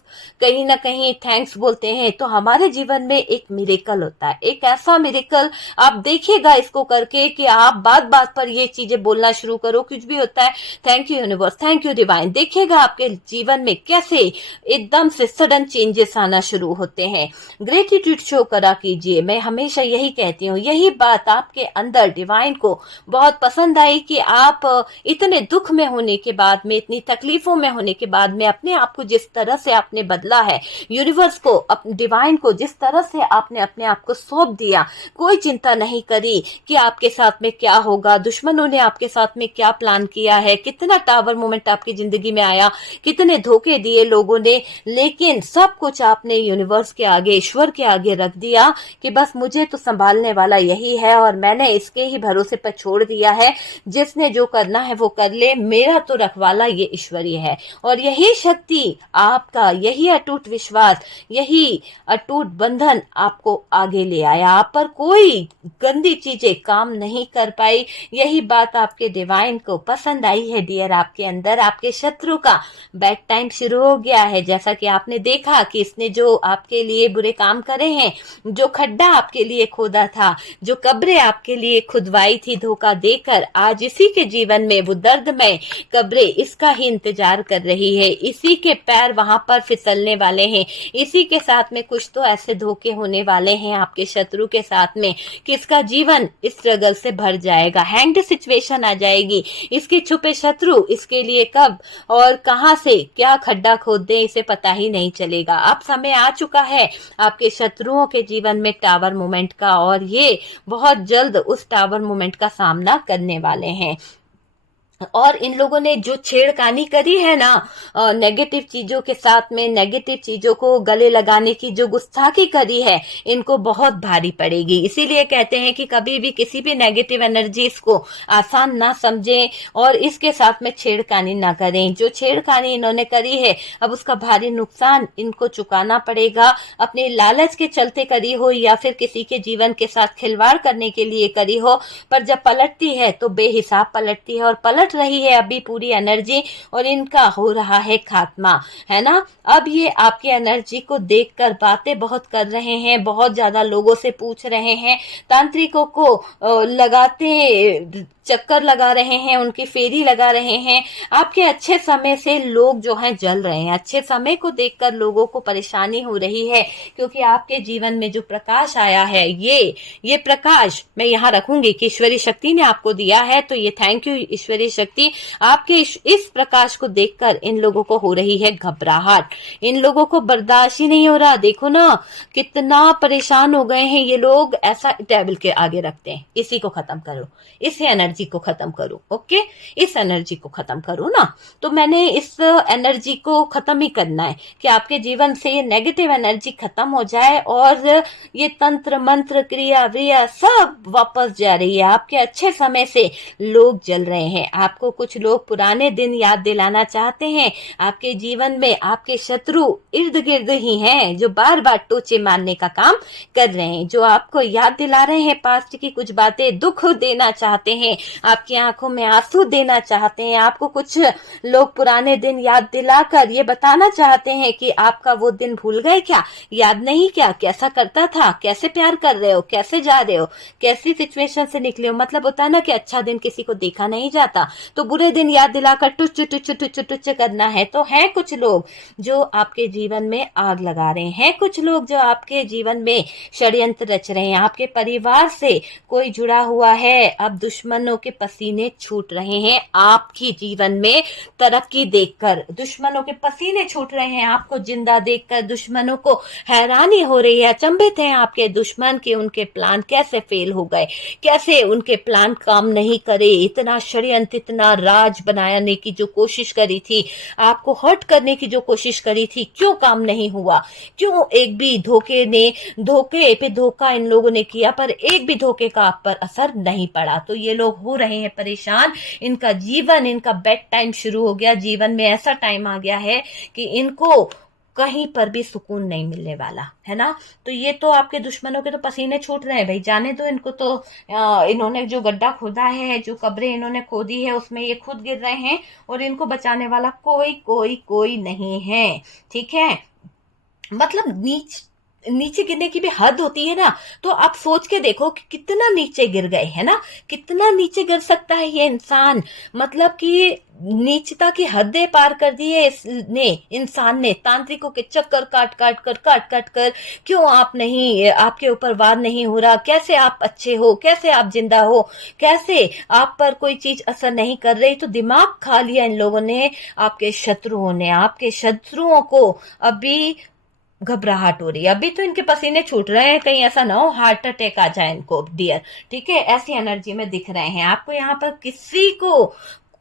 कहीं ना कहीं थैंक्स बोलते हैं, तो हमारे जीवन में एक मिरेकल होता है, एक ऐसा मिरेकल आप देखिएगा इसको करके कि आप बात बात पर ये चीजें बोलना शुरू करो, कुछ भी होता है thank you universe, thank you divine, देखिएगा आपके जीवन में कैसे एकदम से सडन चेंजेस आना शुरू होते हैं। ग्रेटिट्यूड शो करा कीजिए, मैं हमेशा यही कहती हूँ, यही बात आपके अंदर डिवाइन को बहुत पसंद आई कि आप इतने दुख में होने के बाद में, इतनी तकलीफों में होने के बाद में अपने आप को जिस तरह से आपने बदला है, यूनिवर्स को, अपने डिवाइन को जिस तरह से आपने अपने आप को सौंप दिया, कोई चिंता नहीं करी कि आपके साथ में क्या होगा, दुश्मनों ने आपके साथ में क्या प्लान किया है, कितना टावर मोमेंट आपकी जिंदगी में आया, कितने धोखे दिए लोगों ने, लेकिन सब कुछ आपने यूनिवर्स के आगे, ईश्वर के आगे रख दिया कि बस मुझे तो संभालने वाला यही है और मैंने इसके ही भरोसे पर छोड़ दिया है, जिसने जो करना है वो कर ले, मेरा तो रखवाला ये ईश्वरीय है। और यही शक्ति आपका, यही अटूट विश्वास, यही अटूट बंधन आपको आगे ले आया, आप पर कोई गंदी चीजें काम नहीं कर पाई। यही बात आपके डिवाइन को पसंद आई है डियर, आपके अंदर आपके शत्रु का बैड टाइम शुरू हो गया है। जैसा कि आपने देखा कि इसने जो आपके लिए बुरे काम करे हैं, जो खड्डा आपके लिए खोदा था, जो कब्रें आपके लिए खुदवाई थी धोखा देकर, आज इसी के जीवन में वो दर्दमय कब्रें इसका ही इंतजार कर रही है, इसी के पैर वहां पर फिसलने वाले हैं, इसी के साथ में कुछ तो ऐसे धोखे होने वाले हैं आपके शत्रु के साथ में कि इसका जीवन इस स्ट्रगल से भर जाएगा, हैंग्ड सिचुएशन आ जाएगी, इसके छुपे शत्रु इसके लिए कब और कहां से क्या खड्डा खोद दें इसे पता ही नहीं चलेगा। अब समय आ चुका है आपके शत्रुओं के जीवन में टावर मोमेंट का, और ये बहुत जल्द उस टावर मोमेंट का सामना करने वाले हैं। और इन लोगों ने जो छेड़खानी करी है ना नेगेटिव चीजों के साथ में, नेगेटिव चीजों को गले लगाने की जो गुस्ताखी करी है, इनको बहुत भारी पड़ेगी। इसीलिए कहते हैं कि कभी भी किसी भी नेगेटिव एनर्जीज को आसान ना समझें और इसके साथ में छेड़खानी ना करें। जो छेड़खानी इन्होंने करी है अब उसका भारी नुकसान इनको चुकाना पड़ेगा। अपने लालच के चलते करी हो या फिर किसी के जीवन के साथ खिलवाड़ करने के लिए करी हो, पर जब पलटती है तो बेहिसाब पलटती है और पलट रही है अभी पूरी एनर्जी, और इनका हो रहा है खात्मा, है ना। अब ये आपकी एनर्जी को देखकर बातें बहुत कर रहे हैं, बहुत ज्यादा लोगों से पूछ रहे हैं, तांत्रिकों को लगाते चक्कर लगा रहे हैं, उनकी फेरी लगा रहे हैं। आपके अच्छे समय से लोग जो हैं जल रहे हैं। अच्छे समय को देखकर लोगों को परेशानी हो रही है, क्योंकि आपके जीवन में जो प्रकाश आया है, ये प्रकाश मैं यहाँ रखूंगी कि ईश्वरी शक्ति ने आपको दिया है, तो ये थैंक यू ईश्वरी शक्ति। आपके इस प्रकाश को देखकर इन लोगों को हो रही है घबराहट, इन लोगों को बर्दाश्त ही नहीं हो रहा। देखो ना कितना परेशान हो गए हैं ये लोग। ऐसा टेबल के आगे रखते हैं, इसी को खत्म करो, इसी एनर्जी को खत्म करो। ओके, इस एनर्जी को खत्म करो ना। तो मैंने इस एनर्जी को खत्म ही करना है कि आपके जीवन से ये नेगेटिव एनर्जी खत्म हो जाए और ये तंत्र मंत्र क्रिया व्रिया सब वापस जा रही है। आपके अच्छे समय से लोग जल रहे हैं। आपको कुछ लोग पुराने दिन याद दिलाना चाहते हैं। आपके जीवन में आपके शत्रु इर्द गिर्द ही हैं, जो बार बार टोचे मारने का काम कर रहे हैं, जो आपको याद दिला रहे हैं पास्ट की कुछ बातें, दुख देना चाहते हैं, आपकी आंखों में आंसू देना चाहते हैं। आपको कुछ लोग पुराने दिन याद दिलाकर ये बताना चाहते हैं कि आपका वो दिन भूल गए क्या, याद नहीं क्या, कैसा करता था, कैसे प्यार कर रहे हो, कैसे जा रहे हो, कैसी सिचुएशन से निकले हो। मतलब होता है ना कि अच्छा दिन किसी को देखा नहीं जाता, तो बुरे दिन याद दिलाकर टुच टुच टुच टुच करना है। तो है कुछ लोग जो आपके जीवन में आग लगा रहे हैं, कुछ लोग जो आपके जीवन में षड्यंत्र रच रहे हैं। आपके परिवार से कोई जुड़ा हुआ है, अब दुश्मनों के पसीने छूट रहे हैं आपके जीवन में तरक्की देखकर। दुश्मनों के पसीने छूट रहे हैं आपको जिंदा देखकर। दुश्मनों को हैरानी हो रही है, अचंभित हैं आपके दुश्मन के उनके प्लान कैसे फेल हो गए, कैसे उनके प्लान काम नहीं करे। इतना षड्यंत्र, इतना राज बनाने की जो कोशिश करी थी, आपको हर्ट करने की जो कोशिश करी थी, क्यों काम नहीं हुआ, क्यों एक भी धोखे पे धोखा इन लोगों ने किया, पर एक भी धोखे का आप पर असर नहीं पड़ा। तो ये लोग हो रहे हैं परेशान। इनका जीवन, इनका बेड टाइम शुरू हो गया। जीवन में ऐसा टाइम आ गया है कि इनको कहीं पर भी सुकून नहीं मिलने वाला, है ना। तो ये तो आपके दुश्मनों के तो पसीने छूट रहे हैं भाई, जाने दो इनको। तो इन्होंने जो गड्ढा खोदा है, जो कब्रें इन्होंने खोदी है, उसमें ये खुद गिर रहे हैं और इनको बचाने वाला कोई नहीं है। ठीक है, मतलब नीचे गिरने की भी हद होती है ना। तो आप सोच के देखो कि कितना नीचे गिर गए, है ना। कितना नीचे गिर सकता है ये इंसान, मतलब कि नीचता की हदें पार कर दी है इसने, इंसान ने। तांत्रिकों के चक्कर काट काट कर क्यों आप नहीं, आपके ऊपर वार नहीं हो रहा, कैसे आप अच्छे हो, कैसे आप जिंदा हो, कैसे आप पर कोई चीज असर नहीं कर रही। तो दिमाग खा लिया इन लोगों ने, आपके शत्रुओं ने। आपके शत्रुओं को अभी घबराहट हो रही है, अभी तो इनके पसीने छूट रहे हैं, कहीं ऐसा ना हो हार्ट अटैक आ जाए इनको डियर। ठीक है, ऐसी एनर्जी में दिख रहे हैं आपको। यहाँ पर किसी को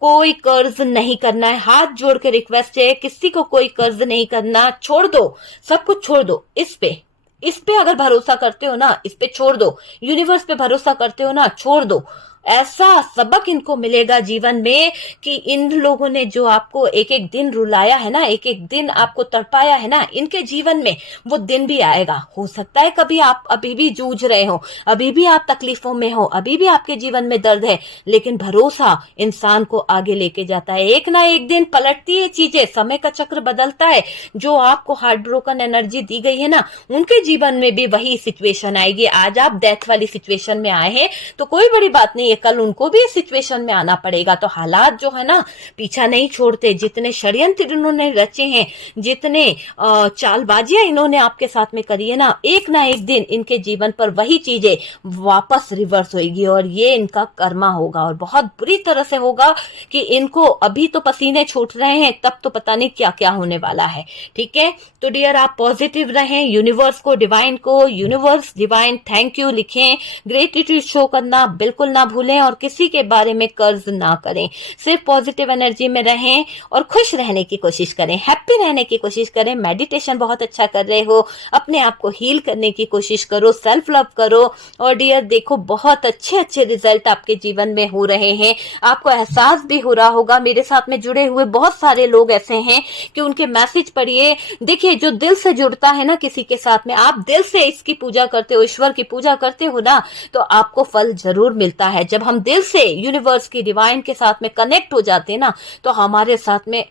कोई कर्ज नहीं करना है, हाथ जोड़ के रिक्वेस्ट है, किसी को कोई कर्ज नहीं करना, छोड़ दो, सब कुछ छोड़ दो। इस पे अगर भरोसा करते हो ना, इस पे छोड़ दो। यूनिवर्स पे भरोसा करते हो ना, छोड़ दो। ऐसा सबक इनको मिलेगा जीवन में कि इन लोगों ने जो आपको एक एक दिन रुलाया है ना, एक एक दिन आपको तड़पाया है ना, इनके जीवन में वो दिन भी आएगा। हो सकता है कभी आप अभी भी जूझ रहे हो, अभी भी आप तकलीफों में हो, अभी भी आपके जीवन में दर्द है, लेकिन भरोसा इंसान को आगे लेके जाता है। एक ना एक दिन पलटती है चीजें, समय का चक्र बदलता है। जो आपको हार्ट ब्रोकन एनर्जी दी गई है ना, उनके जीवन में भी वही सिचुएशन आएगी। आज आप डेथ वाली सिचुएशन में आए हैं तो कोई बड़ी बात नहीं, है, कल उनको भी इस सिचुएशन में आना पड़ेगा। तो हालात जो है ना पीछा नहीं छोड़ते। जितने षड्यंत्र इन्होंने रचे हैं, जितने चालबाजियां इन्होंने आपके साथ में करी है ना एक दिन इनके जीवन पर वही चीजें वापस रिवर्स होगी और ये इनका कर्मा होगा और बहुत बुरी तरह से होगा कि इनको अभी तो पसीने छूट रहे हैं, तब तो पता नहीं क्या क्या होने वाला है। ठीक है, तो डियर आप पॉजिटिव रहें, यूनिवर्स को, डिवाइन को, यूनिवर्स डिवाइन थैंक यू लिखें, ग्रेटिट्यूड शो करना बिल्कुल ना भूलें और किसी के बारे में कर्ज ना करें। सिर्फ पॉजिटिव एनर्जी में रहें और खुश रहने की कोशिश करें, हैप्पी रहने की कोशिश करें। मेडिटेशन बहुत अच्छा कर रहे हो, अपने आप को हील करने की कोशिश करो, सेल्फ लव करो और डियर देखो बहुत अच्छे अच्छे रिजल्ट आपके जीवन में हो रहे हैं। आपको एहसास भी हो रहा होगा, मेरे साथ में जुड़े हुए बहुत सारे लोग ऐसे हैं कि उनके मैसेज पढ़िए। देखिए जो दिल से जुड़ता है ना किसी के साथ में, आप दिल से इसकी पूजा करते हो, ईश्वर की पूजा करते हो ना, तो आपको फल जरूर मिलता है। जब हम दिल से यूनिवर्स की, डिवाइन के साथ में कनेक्ट हो जाते हैं ना, तो हमारे साथ में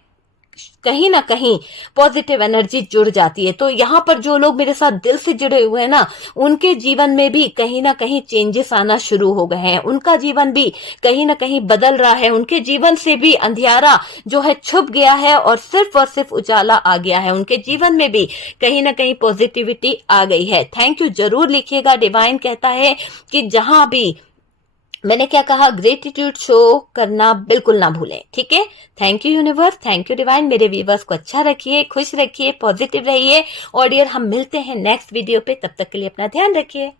कहीं ना कहीं पॉजिटिव एनर्जी जुड़ जाती है। तो यहाँ पर जो लोग मेरे साथ दिल से जुड़े हुए हैं ना, उनके जीवन में भी कहीं ना कहीं चेंजेस आना शुरू हो गए हैं, उनका जीवन भी कहीं ना कहीं बदल रहा है, उनके जीवन से भी अंधियारा जो है छुप गया है और सिर्फ उजाला आ गया है, उनके जीवन में भी कहीं ना कहीं पॉजिटिविटी आ गई है। थैंक यू जरूर लिखिएगा। डिवाइन कहता है कि जहां भी मैंने क्या कहा, ग्रेटिट्यूड शो करना बिल्कुल ना भूलें। ठीक है, thank you universe, thank you divine. मेरे व्यूवर्स को अच्छा रखिए, खुश रखिए, पॉजिटिव रहिए और डियर हम मिलते हैं नेक्स्ट वीडियो पे। तब तक के लिए अपना ध्यान रखिए।